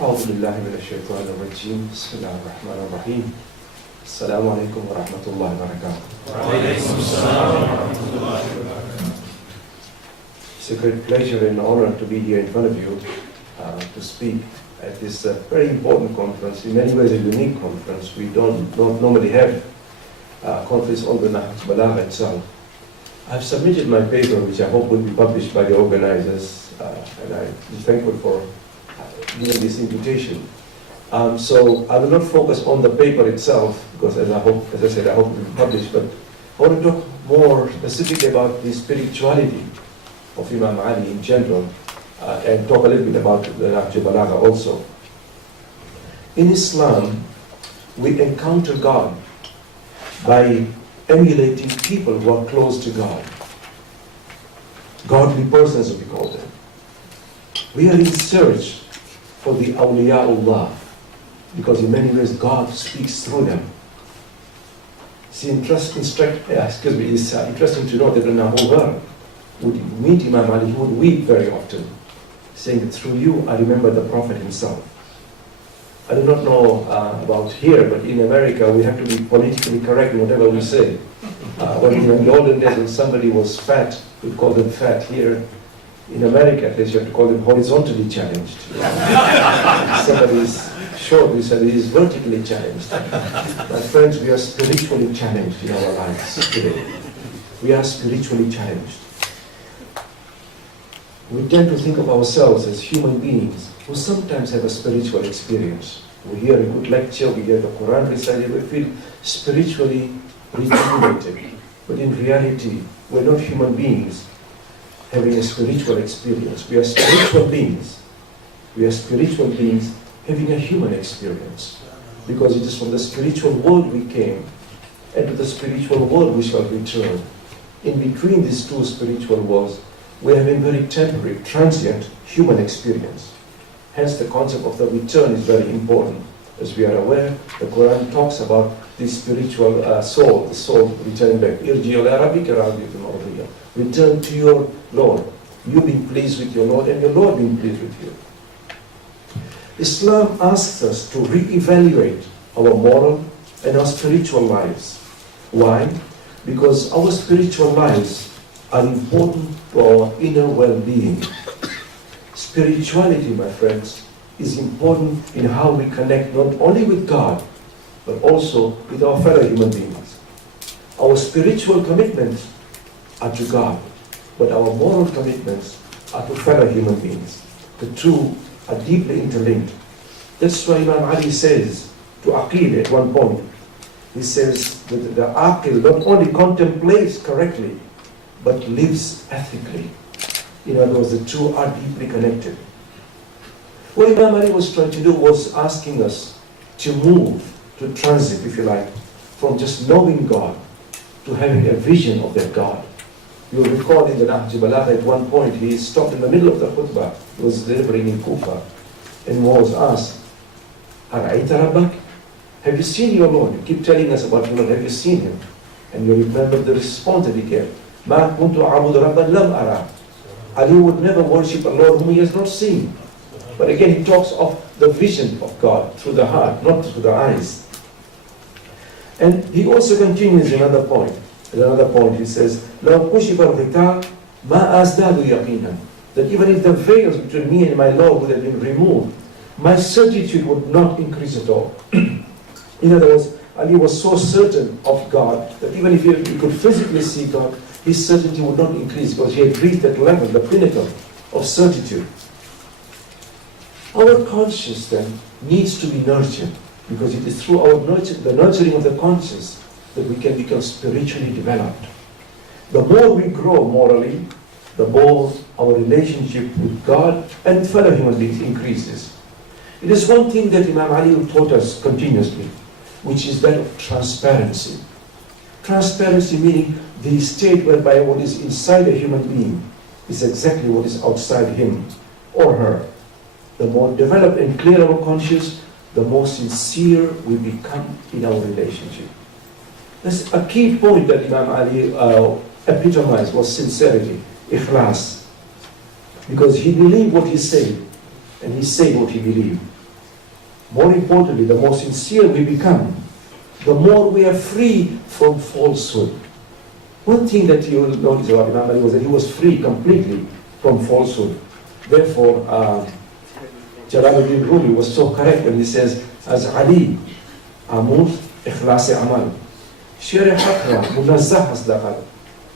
أعوذ بالله من الشيطان الرجيم بسم الله الرحمن الرحيم السلام عليكم ورحمة الله وبركاته. وعليكم السلام ورحمة الله وبركاته. It's a great pleasure and honor to be here in front of you to speak at this very important conference, in many ways a unique conference. We don't normally have a conference on the Nahjul Balagha itself. I've submitted my paper, which I hope will be published by the organizers, and I'm thankful for given this invitation. So I will not focus on the paper itself, because as I said, I hope it will be published, but I want to talk more specifically about the spirituality of Imam Ali in general, and talk a little bit about the Nahjul Balagha also. In Islam, we encounter God by emulating people who are close to God. Godly persons, we call them. We are in search for the awliyaullah, because in many ways God speaks through them. It's interesting to know that when Abu Bakr would meet Imam Ali, he would weep very often, saying, "Through you I remember the Prophet himself." I do not know about here, but in America we have to be politically correct in whatever we say. When in the olden days when somebody was fat, we'd call them fat. Here in America, at least, you have to call them horizontally challenged. Somebody is short, we say he is vertically challenged. My friends, we are spiritually challenged in our lives today. We are spiritually challenged. We tend to think of ourselves as human beings who sometimes have a spiritual experience. We hear a good lecture, we hear the Quran recited, we feel spiritually rejuvenated. But in reality, we're not human beings having a spiritual experience. We are spiritual beings. We are spiritual beings having a human experience. Because it is from the spiritual world we came, and to the spiritual world we shall return. In between these two spiritual worlds, we are having very temporary, transient human experience. Hence the concept of the return is very important. As we are aware, the Quran talks about the spiritual soul, the soul returning back. Return to your Lord. You being pleased with your Lord and your Lord being pleased with you. Islam asks us to re-evaluate our moral and our spiritual lives. Why? Because our spiritual lives are important to our inner well-being. Spirituality, my friends, is important in how we connect not only with God, but also with our fellow human beings. Our spiritual commitments are to God, but our moral commitments are to fellow human beings. The two are deeply interlinked. That's why Imam Ali says to Aqil at one point, he says that the Aqil not only contemplates correctly, but lives ethically. In other words, the two are deeply connected. What Imam Ali was trying to do was asking us to move, to transit, if you like, from just knowing God to having a vision of that God. You'll recall in the Nahjul Balagha at one point, he stopped in the middle of the khutbah, he was delivering in Kufa, and was asked, "Ara'ayta rabbak?" Have you seen your Lord? You keep telling us about your Lord, have you seen him? And you remember the response that he gave, "Ma kuntu a'budu rabban lam ara." Ali would never worship a Lord whom he has not seen. But again, he talks of the vision of God through the heart, not through the eyes. And he also continues another point. At another point, he says, لَوْ كُشِفَ الْغِطَاء مَا أَزْدَادُ يَقِينًا. That even if the veils between me and my Lord would have been removed, my certitude would not increase at all. In other words, Ali was so certain of God that even if he could physically see God, his certainty would not increase because he had reached that level, the pinnacle of certitude. Our conscience then needs to be nurtured, because it is through the nurturing of the conscience that we can become spiritually developed. The more we grow morally, the more our relationship with God and fellow human beings increases. It is one thing that Imam Ali taught us continuously, which is that of transparency. Transparency meaning the state whereby what is inside a human being is exactly what is outside him or her. The more developed and clear our conscience, the more sincere we become in our relationship. That's a key point that Imam Ali epitomized, was sincerity, ikhlas. Because he believed what he said, and he said what he believed. More importantly, the more sincere we become, the more we are free from falsehood. One thing that you will notice about Imam Ali was that he was free completely from falsehood. Therefore, Jalaluddin Rumi was so correct when he says, as Ali, Amur, Ikhlas Amal, Shir Hakra, Munazzah Asdaqal,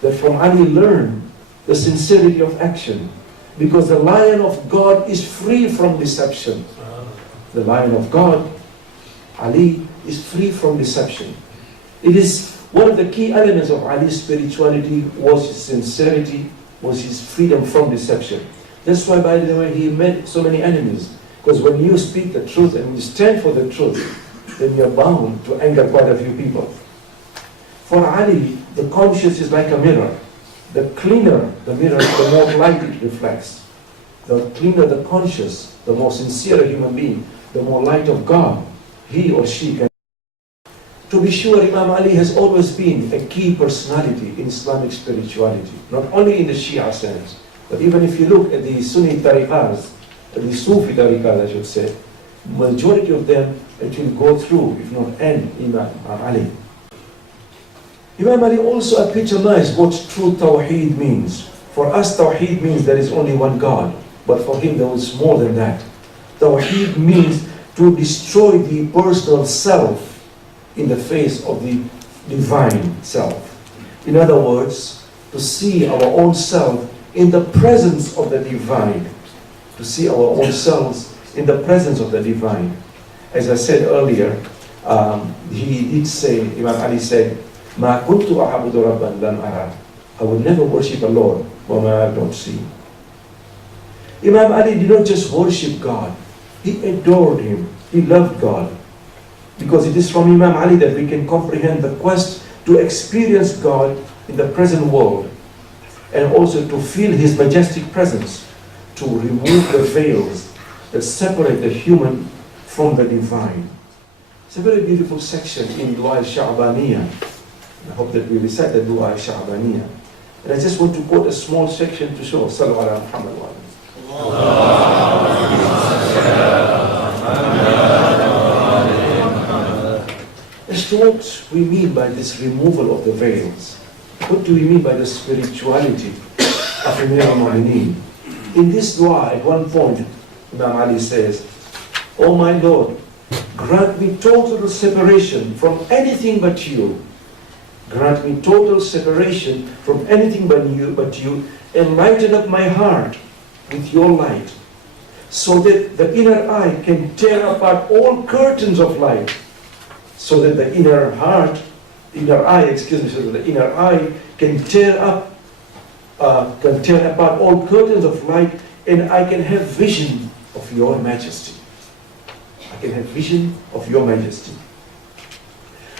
that from Ali learn the sincerity of action, because the lion of God is free from deception. The lion of God, Ali, is free from deception. It is one of the key elements of Ali's spirituality was his sincerity, was his freedom from deception. That's why, by the way, he met so many enemies. Because when you speak the truth and you stand for the truth, then you're bound to anger quite a few people. For Ali, the conscience is like a mirror. The cleaner the mirror, the more light it reflects. The cleaner the conscious, the more sincere a human being, the more light of God he or she can. To be sure, Imam Ali has always been a key personality in Islamic spirituality, not only in the Shia sense, but even if you look at the Sunni tariqas, the Sufi tariqas I should say, majority of them it will go through, if not end, Imam Ali. Imam Ali also epitomized what true Tawheed means. For us, Tawheed means there is only one God, but for him there was more than that. Tawheed means to destroy the personal self in the face of the divine self. In other words, to see our own self in the presence of the divine. To see our own selves in the presence of the divine. As I said earlier, he did say, Imam Ali said, "Ma kuntu a'budu rabban lam ara." I will never worship a Lord whom I don't see. Imam Ali did not just worship God, he adored him, he loved God. Because it is from Imam Ali that we can comprehend the quest to experience God in the present world, and also to feel his majestic presence, to remove the veils that separate the human from the divine. It's a very beautiful section in Dua al-Sha'baniyah. I hope that we recite the Dua al-Sha'baniyah. And I just want to quote a small section to show. Sallu ala Muhammad wa as to what we mean by this removal of the veils. What do we mean by the spirituality of Amir al-Mu'mineen? In this dua, at one point, Imam Ali says, "O my Lord, grant me total separation from anything but you. Grant me total separation from anything but you, and lighten up my heart with your light, so that the inner eye can tear apart all curtains of light, so that the inner eye can tear apart all curtains of light, and I can have vision of your majesty. I can have vision of your majesty."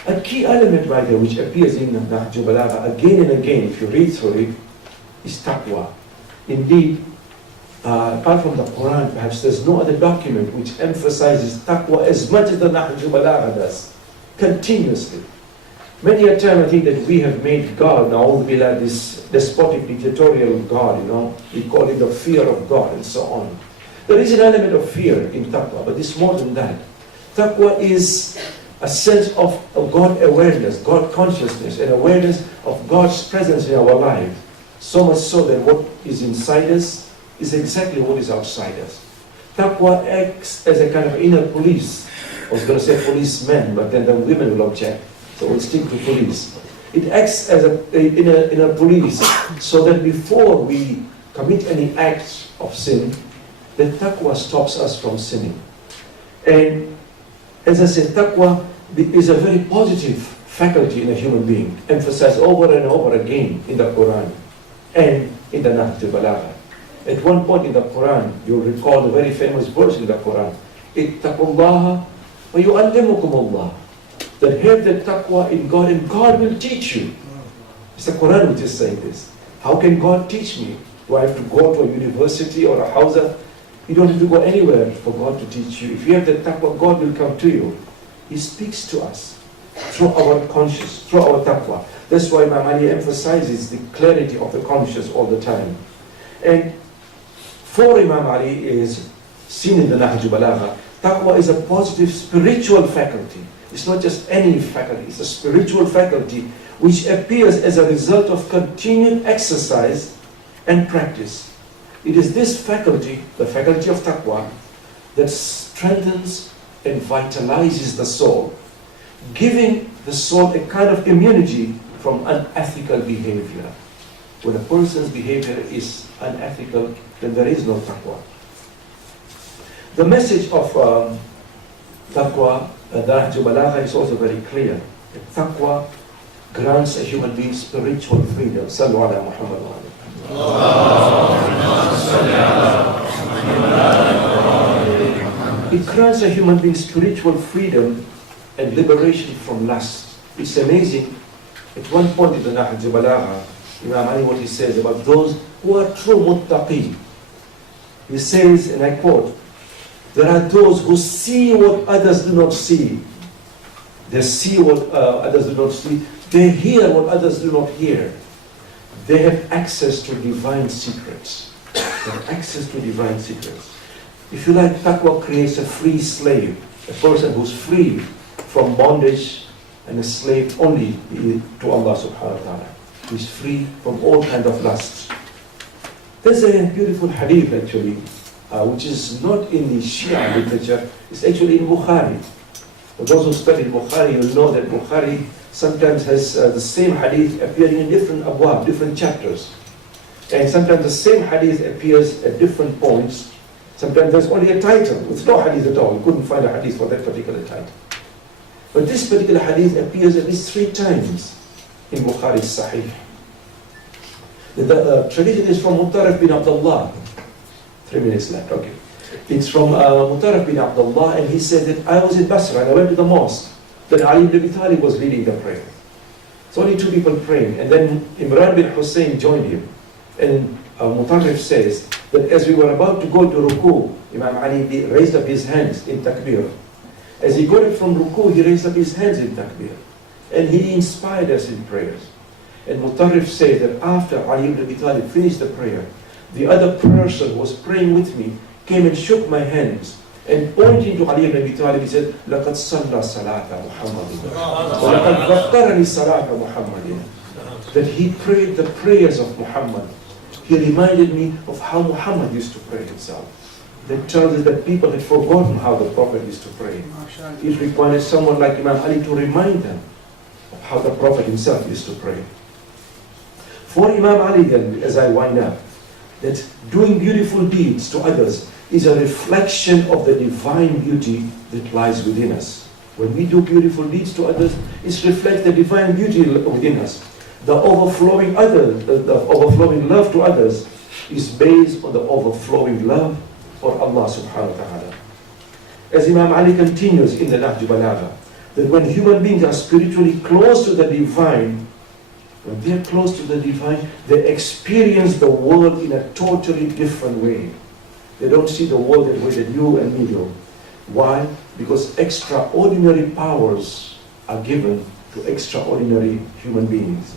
A key element right there, which appears in Nahjul Balagha again and again, if you read through it, is taqwa. Indeed, apart from the Quran, perhaps there's no other document which emphasizes taqwa as much as the Nahjul Balagha does, continuously. Many a time I think that we have made God, na'udhu, this despotic dictatorial God, we call it the fear of God and so on. There is an element of fear in taqwa, but it's more than that. Taqwa is a sense of God awareness, God consciousness, and awareness of God's presence in our life. So much so that what is inside us is exactly what is outside us. Taqwa acts as a kind of inner police. I was going to say policeman, but then the women will object, so we'll stick to police. It acts as a inner police, so that before we commit any acts of sin, the taqwa stops us from sinning. And as I said, taqwa is a very positive faculty in a human being, emphasized over and over again in the Quran and in the Nahjul Balagha. At one point in the Quran, you'll recall the very famous verse in the Quran, "Ittaqullaha wa yu'allimukum Allah." That have the taqwa in God, and God will teach you. It's the Quran which is saying this. How can God teach me? Do I have to go to a university or a house? You don't have to go anywhere for God to teach you. If you have the taqwa, God will come to you. He speaks to us through our conscience, through our taqwa. That's why Imam Ali emphasizes the clarity of the conscience all the time. And for Imam Ali is seen in the Nahjul Balagha Taqwa is a positive spiritual faculty. It's not just any faculty, it's a spiritual faculty which appears as a result of continued exercise and practice. It is this faculty, the faculty of taqwa, that strengthens and vitalizes the soul, giving the soul a kind of immunity from unethical behavior. When a person's behavior is unethical, then there is no taqwa. The message of taqwa, the Nahjul Balagha, is also very clear. That taqwa grants a human being spiritual freedom. Sallu ala Muhammad wa alayhi. It grants a human being spiritual freedom and liberation from lust. It's amazing. At one point in the Nahjul Balagha, Imam Ali, what he says about those who are true muttaqi. He says, and I quote, there are those who see what others do not see. They see what others do not see. They hear what others do not hear. They have access to divine secrets. They have access to divine secrets. If you like, taqwa creates a free slave, a person who's free from bondage and a slave only to Allah subhanahu wa ta'ala. He's free from all kinds of lusts. There's a beautiful hadith actually, which is not in the Shia literature, it's actually in Bukhari. For those who study Bukhari, you'll know that Bukhari sometimes has the same hadith appearing in different abwab, different chapters. And sometimes the same hadith appears at different points. Sometimes there's only a title, with no hadith at all. You couldn't find a hadith for that particular title. But this particular hadith appears at least 3 times in Bukhari's Sahih. The tradition is from Mutarrif bin Abdullah. 3 minutes left, okay. It's from Mutarrif bin Abdullah, and he said that I was in Basra and I went to the mosque. Then Ali ibn Abi Talib was leading the prayer. So only 2 people praying, and then Imran bin Hussein joined him. And Mutarrif says that as we were about to go to Ruku, Imam Ali raised up his hands in takbir. As he got it from Ruku, he raised up his hands in takbir. And he inspired us in prayers. And Mutarrif says that after Ali ibn Abi Talib finished the prayer, the other person who was praying with me came and shook my hands. And pointing to Ali ibn Abi Talib, he said, لَقَدْ صَلَّى صَلَاةَ مُحَمَّدٍ وَلَقَدْ ذَكَّرَنِي صَلَاةَ مُحَمَّدٍ. That he prayed the prayers of Muhammad. He reminded me of how Muhammad used to pray himself. That tells us that people had forgotten how the Prophet used to pray. It required someone like Imam Ali to remind them of how the Prophet himself used to pray. For Imam Ali then, as I wind up, that doing beautiful deeds to others is a reflection of the divine beauty that lies within us. When we do beautiful deeds to others, it reflects the divine beauty within us. The overflowing love to others is based on the overflowing love for Allah subhanahu wa ta'ala. As Imam Ali continues in the Nahjul Balagha, that when human beings are spiritually close to the divine, when they're close to the divine, they experience the world in a totally different way. They don't see the world the way that you and me do. Why? Because extraordinary powers are given to extraordinary human beings.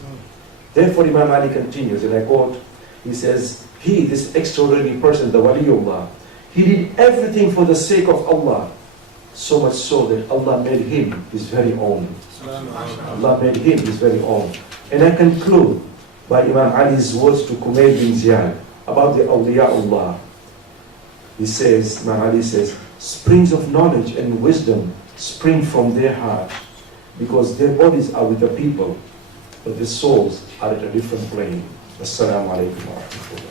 Therefore, Imam Ali continues, and I quote, he says, he, this extraordinary person, the Waliullah, he did everything for the sake of Allah, so much so that Allah made him his very own. Allah made him his very own. And I conclude by Imam Ali's words to Kumayl bin Ziyad about the Awliyaullah. He says, Imam Ali says, springs of knowledge and wisdom spring from their heart, because their bodies are with the people, but the souls are at a different plane. Assalamu alaikum wa rahmatullah.